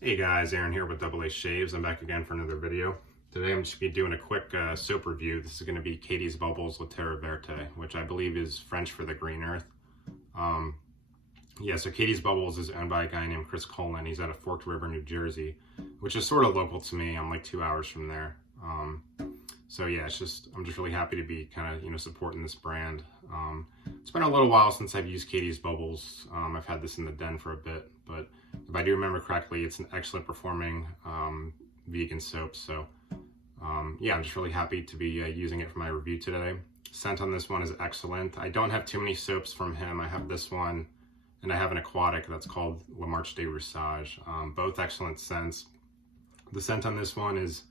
Hey guys, Aaron here with AA Shaves. I'm back again for another video. Today I'm just going to be doing a quick soap review. This is going to be Catie's Bubbles Lather Verte, which I believe is French for the green earth. So Catie's Bubbles is owned by a guy named Chris Colin. He's out of Forked River, New Jersey, which is sort of local to me. I'm like 2 hours from there. So yeah, I'm just really happy to be kind of, supporting this brand. It's been a little while since I've used Catie's Bubbles. I've had this in the den for a bit, but if I do remember correctly, it's an excellent performing vegan soap. So yeah, I'm just really happy to be using it for my review today. Scent on this one is excellent. I don't have too many soaps from him. I have this one, and I have an aquatic that's called La Marche de Roussage. Both excellent scents. The scent on this one is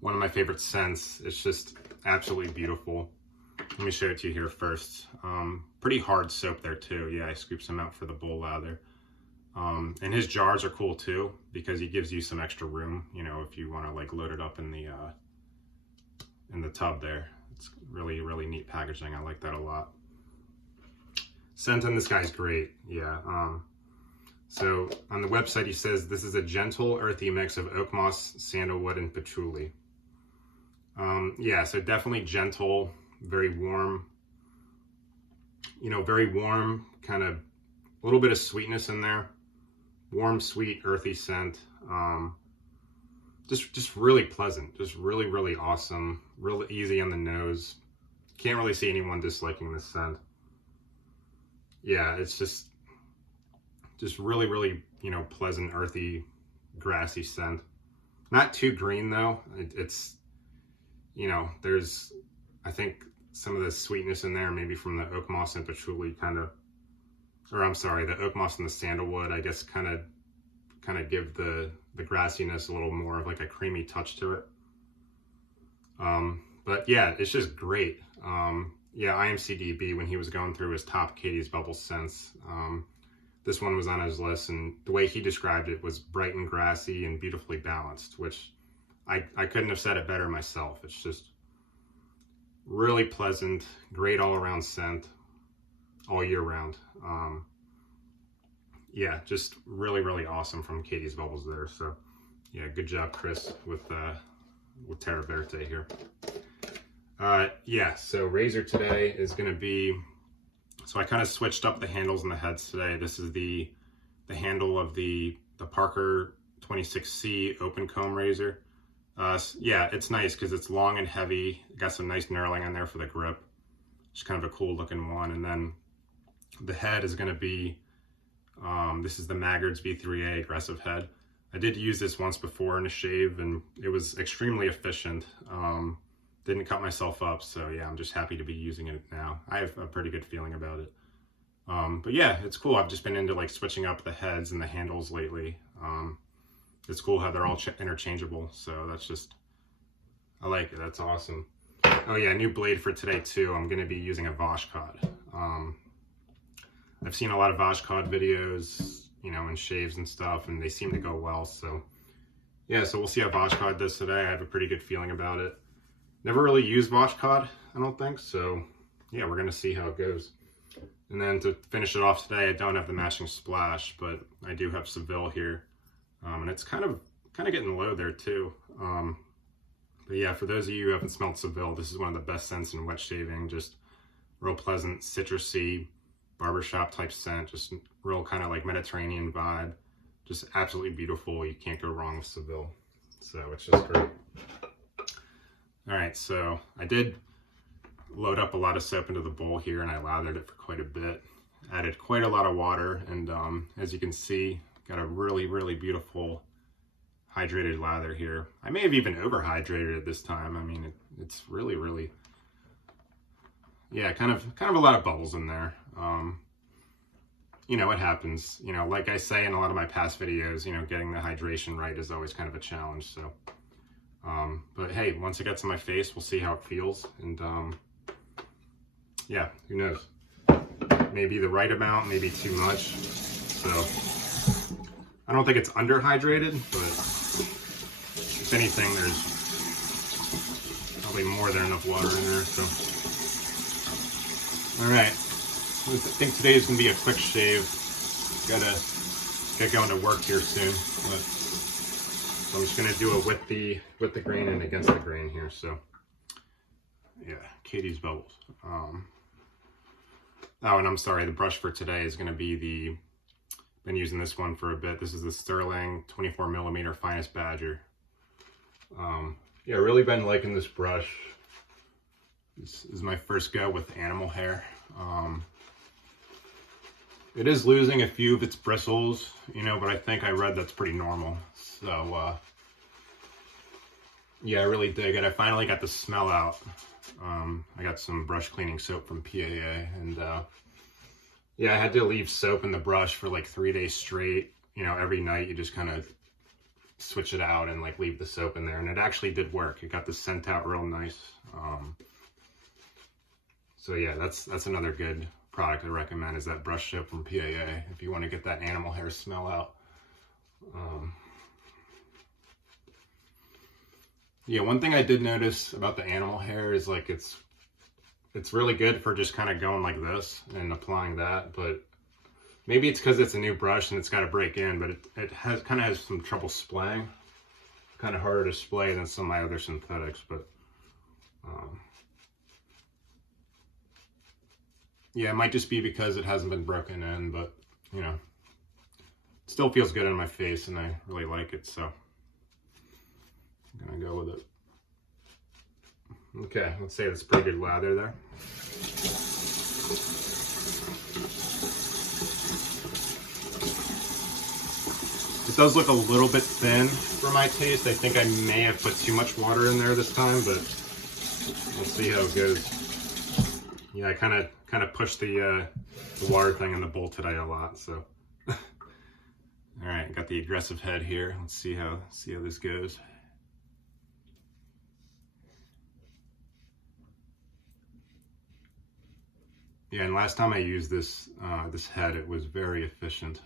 one of my favorite scents. It's just absolutely beautiful. Let me show it to you here first. Pretty hard soap there too. Yeah, I scooped some out for the bowl lather. And his jars are cool too, because he gives you some extra room, if you want to like load it up in the tub there. It's really, really neat packaging. I like that a lot. Scent on this guy's great. Yeah. So on the website, he says this is a gentle, earthy mix of oak moss, sandalwood, and patchouli. Yeah, so definitely gentle, very warm, very warm, kind of a little bit of sweetness in there. Warm, sweet, earthy scent. Just really pleasant. Just really, really awesome. Really easy on the nose. Can't really see anyone disliking this scent. Yeah, it's just really, really, pleasant, earthy, grassy scent. Not too green though. It's, there's, I think, some of the sweetness in there, maybe from the oak moss and patchouli the oak moss and the sandalwood, I guess, kind of give the grassiness a little more of like a creamy touch to it. But yeah, it's just great. Yeah, IMCDB, when he was going through his top Catie's Bubbles scents, this one was on his list, and the way he described it was bright and grassy and beautifully balanced, which I couldn't have said it better myself. It's just really pleasant, great all-around scent, all year round. Yeah, just really, really awesome from Catie's Bubbles there. So yeah, good job, Chris, with Terre Verte here. Yeah, so razor today is going to be, so I kind of switched up the handles and the heads today. This is the handle of the Parker 26C open comb razor. Yeah, it's nice because it's long and heavy. Got some nice knurling on there for the grip. It's kind of a cool looking one. And then the head is going to be, this is the Maggard V3A aggressive head. I did use this once before in a shave, and it was extremely efficient. Didn't cut myself up, so yeah, I'm just happy to be using it now. I have a pretty good feeling about it. But yeah, it's cool. I've just been into like switching up the heads and the handles lately. It's cool how they're all interchangeable, so that's just, I like it. That's awesome. Oh yeah, new blade for today too. I'm going to be using a Vashcod. I've seen a lot of Vashcod videos, and shaves and stuff, and they seem to go well. So yeah, so we'll see how Vashcod does today. I have a pretty good feeling about it. Never really used Vashcod, I don't think. So yeah, we're going to see how it goes. And then to finish it off today, I don't have the matching splash, but I do have Seville here. And it's kind of getting low there too. But yeah, for those of you who haven't smelled Seville, this is one of the best scents in wet shaving. Just real pleasant, citrusy, barbershop type scent. Just real kind of like Mediterranean vibe. Just absolutely beautiful. You can't go wrong with Seville. So it's just great. All right, so I did load up a lot of soap into the bowl here, and I lathered it for quite a bit. Added quite a lot of water, and as you can see, got a really, really beautiful hydrated lather here. I may have even overhydrated it this time. I mean, it's really, really, yeah, kind of a lot of bubbles in there. It happens. Like I say in a lot of my past videos, getting the hydration right is always kind of a challenge. So, but hey, once it gets on my face, we'll see how it feels. And yeah, who knows? Maybe the right amount, maybe too much. So I don't think it's underhydrated, but if anything, there's probably more than enough water in there. So, all right. I think today is gonna be a quick shave. Got a get going to work here soon. But, so I'm just gonna do it with the grain and against the grain here. So yeah, Catie's bubbles. Oh, and I'm sorry, the brush for today is gonna be been using this one for a bit. This is the Sterling 24mm Finest Badger. Yeah, really been liking this brush. This is my first go with animal hair. It is losing a few of its bristles, you know, but I think I read that's pretty normal. So, yeah, I really dig it. I finally got the smell out. I got some brush cleaning soap from PAA, and yeah, I had to leave soap in the brush for like 3 days straight. You know, every night you just kind of switch it out and like leave the soap in there, and it actually did work. It got the scent out real nice. So yeah, that's another good product I recommend, is that brush soap from PAA if you want to get that animal hair smell out. Yeah, one thing I did notice about the animal hair is like it's really good for just kind of going like this and applying that, but maybe it's because it's a new brush and it's got to break in, but it kind of has some trouble splaying. Kind of harder to splay than some of my other synthetics, but yeah, it might just be because it hasn't been broken in, but you know, it still feels good on my face and I really like it, so I'm gonna go with it. Okay, let's say that's pretty good lather there. It does look a little bit thin for my taste. I think I may have put too much water in there this time, but we'll see how it goes. Yeah, I kind of pushed the water thing in the bowl today a lot, so. All right, got the aggressive head here. Let's see how this goes. Yeah, and last time I used this this head, it was very efficient.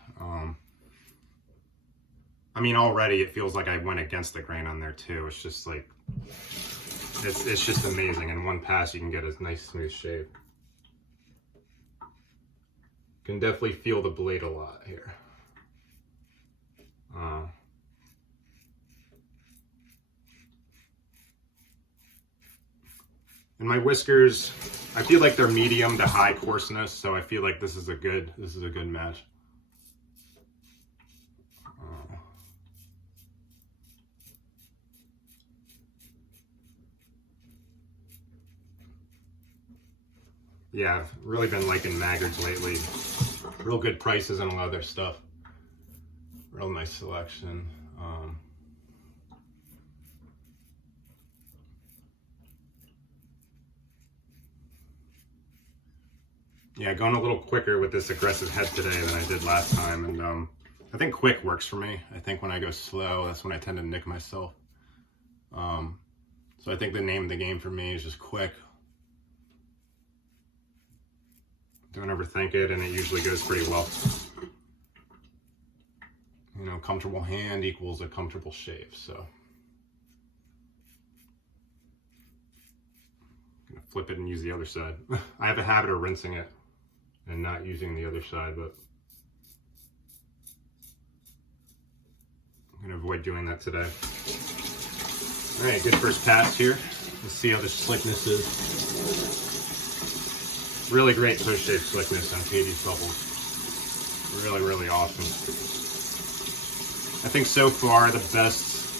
I mean, already it feels like I went against the grain on there too. It's just like, it's just amazing. In one pass, you can get a nice smooth shave. Can definitely feel the blade a lot here. And my whiskers, I feel like they're medium to high coarseness, so I feel like this is a good match. Yeah, I've really been liking Maggards lately. Real good prices on a lot of their stuff. Real nice selection. Yeah, going a little quicker with this aggressive head today than I did last time, and I think quick works for me. I think when I go slow, that's when I tend to nick myself. So I think the name of the game for me is just quick. Don't overthink it, and it usually goes pretty well. You know, comfortable hand equals a comfortable shave, so. I'm gonna flip it and use the other side. I have a habit of rinsing it and not using the other side, but I'm gonna avoid doing that today. All right, good first pass here. Let's see how the slickness is. Really great post-shave slickness on Catie's bubbles. Really, really awesome. I think so far the best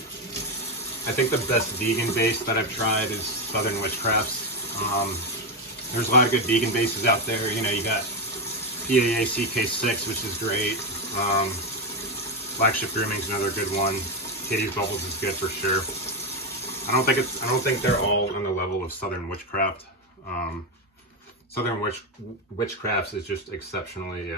vegan base that I've tried is Southern Witchcrafts. There's a lot of good vegan bases out there. You know, you got PAA CK6, which is great. Flagship Grooming's another good one. Catie's Bubbles is good for sure. I don't think they're all on the level of Southern Witchcraft. Southern Witchcrafts is just exceptionally,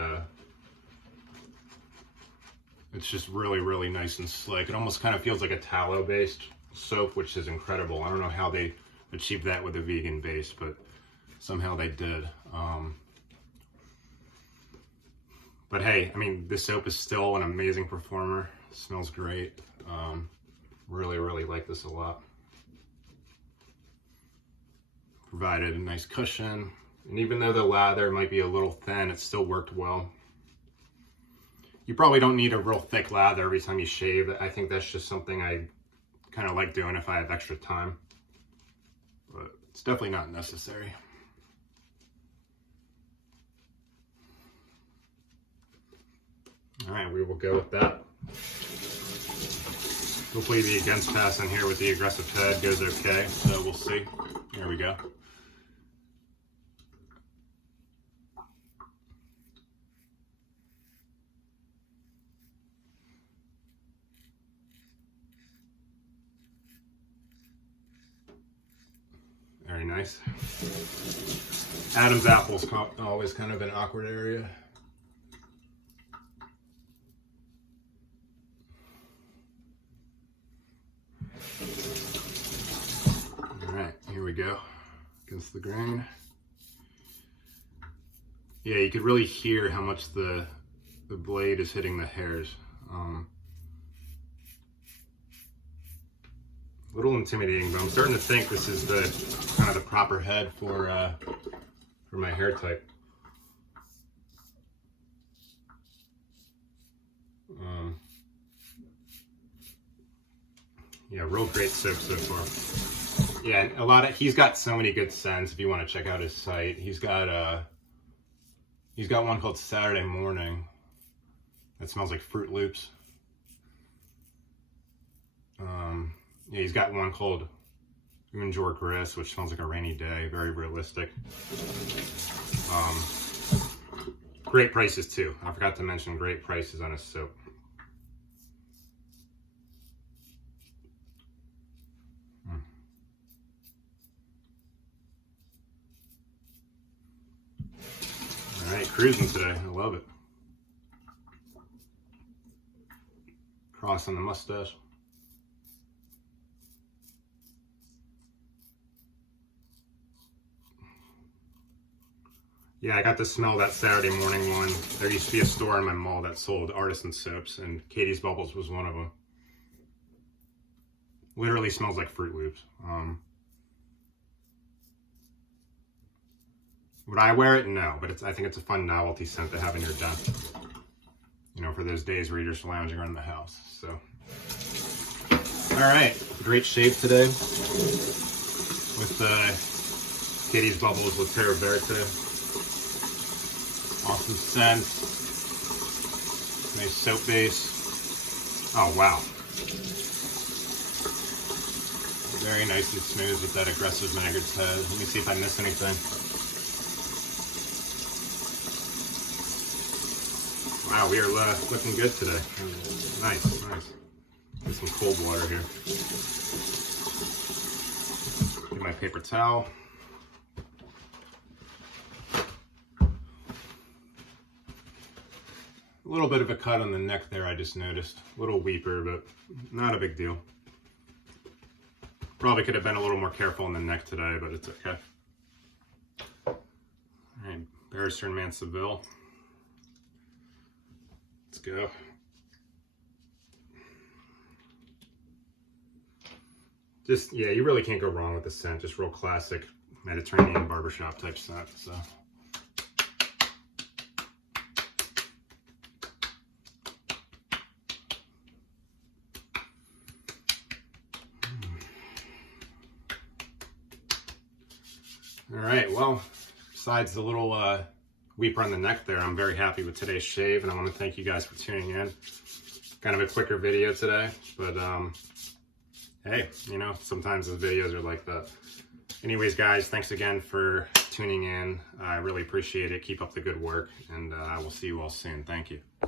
it's just really, really nice and slick. It almost kind of feels like a tallow-based soap, which is incredible. I don't know how they achieved that with a vegan base, but somehow they did. But hey, I mean, this soap is still an amazing performer. It smells great. Really, really like this a lot. Provided a nice cushion. And even though the lather might be a little thin, it still worked well. You probably don't need a real thick lather every time you shave. I think that's just something I kind of like doing if I have extra time. But it's definitely not necessary. All right, we will go with that. Hopefully the against pass in here with the aggressive head goes okay, so we'll see. There we go. Very nice. Adam's apple's always kind of an awkward area. All right, here we go. Against the grain. Yeah, you could really hear how much the blade is hitting the hairs. A little intimidating, but I'm starting to think this is the kind of the proper head for my hair type. Yeah, real great soap so far. Yeah, and he's got so many good scents. If you want to check out his site, he's got one called Saturday Morning that smells like Fruit Loops. Yeah, he's got one called Unjor Gris, which sounds like a rainy day, very realistic. Great prices too. I forgot to mention great prices on his soap. All right, cruising today. I love it. Crossing the mustache. Yeah, I got to smell that Saturday Morning one. There used to be a store in my mall that sold artisan soaps, and Catie's Bubbles was one of them. Literally smells like Fruit Loops. Would I wear it? No, but I think it's a fun novelty scent to have in your desk. You know, for those days where you're just lounging around the house. So, all right, great shave today with Catie's Bubbles with Terre, Verte. Awesome scent. Nice soap base. Oh, wow. Very nicely smooth with that aggressive Maggard's head. Let me see if I miss anything. Wow, we are looking good today. Nice, nice. Get some cold water here. Get my paper towel. A little bit of a cut on the neck there, I just noticed. A little weeper, but not a big deal. Probably could have been a little more careful on the neck today, but it's okay. All right, Barrister and Manseville. Let's go. Just, yeah, you really can't go wrong with the scent. Just real classic Mediterranean barbershop type scent, so. All right, well, besides the little weeper on the neck there, I'm very happy with today's shave, and I want to thank you guys for tuning in. Kind of a quicker video today, but hey, you know, sometimes the videos are like that. Anyways, guys, thanks again for tuning in. I really appreciate it. Keep up the good work, and I will see you all soon. Thank you.